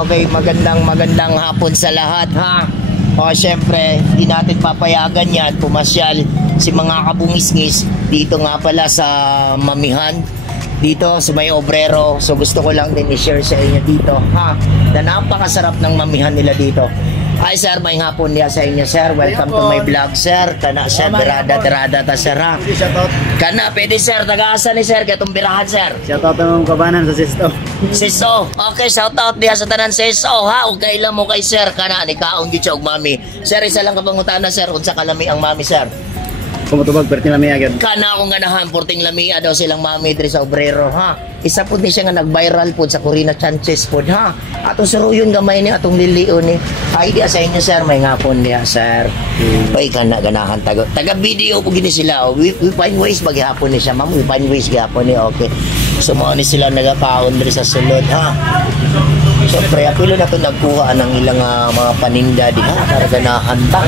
Okay, magandang hapon sa lahat ha. O syempre, di natin papayagan yan pumasyal si mga kabungis-ngis dito nga pala sa Mamihan, dito sa may Obrero. So gusto ko lang din i-share sa inyo dito ha, na napakasarap ng mamihan nila dito. Hi sir, may hapon niya sa inyo sir. Welcome to my vlog sir. Kana sir, birada ta sir ha. Kana, pwede sir, taga-asa ni sir, katong birahan sir. Shoutout ng kabanan sa Sisto. Sisto, okay, shoutout diya sa tanan Sisto ha. Okay lang mo kay sir, kana ni kaon gyud siya og mami. Sir, isa lang kapangutana sir, unsa kalami ang mami sir? Kumutubag perting lamia gyud. Kana akong ganahan, porting lamia daw silang mami diri sa Obrero ha. Isa pud ni siya nga nag-viral pud sa Corina Chances pud ha. Atong suruyon gamay ni atong lilion ni. Ay di sa inyo sir, may ngapon diha sir. Ay kana ganahan taga video pud gini sila. We find ways maghapon ni siya, ma'am. We find ways gihapon ni okay. So mao ni sila nagakaon diri sa sulod ha. Siyempre, apilo na ito nagkuha ng ilang mga paninda diha para ganahan ta.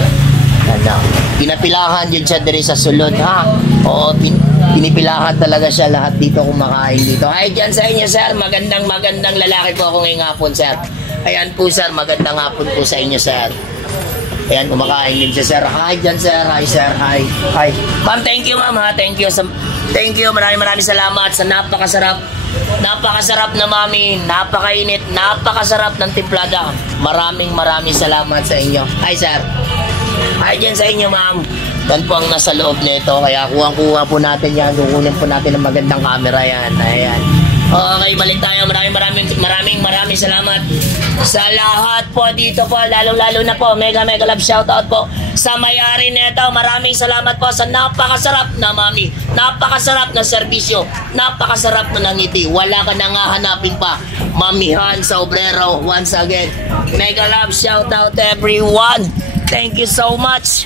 Ano, pinapilahan yun siya diri sa sulod ha. Oo, pinipilahan talaga siya lahat dito kumakain dito. Ay dyan sa inyo sir, magandang lalaki po ako ngayong hapon sir. Ayan po sir, magandang hapon po sa inyo sir. Ayan, kumakain din siya sir. Hi dyan sir, hi sir, hi. Hi. Ma'am, thank you ma'am ha, thank you. Thank you, maraming salamat sa napakasarap na mami, napakainit, napakasarap ng timplada. Maraming salamat sa inyo. Hi sir. Hi dyan sa inyo ma'am. Yan po ang nasa loob nito. Kaya kuha po natin yan. Kukunin po natin ng magandang camera yan. Ayan. Okay, balik tayo. Maraming salamat sa lahat po dito po. Lalo na po. Mega love shoutout po sa may-ari nito. Maraming salamat po sa napakasarap na mami. Napakasarap na serbisyo. Napakasarap na ngiti. Wala ka nang hahanapin pa. Mamihan sa Obrero. Once again, mega love shoutout everyone. Thank you so much.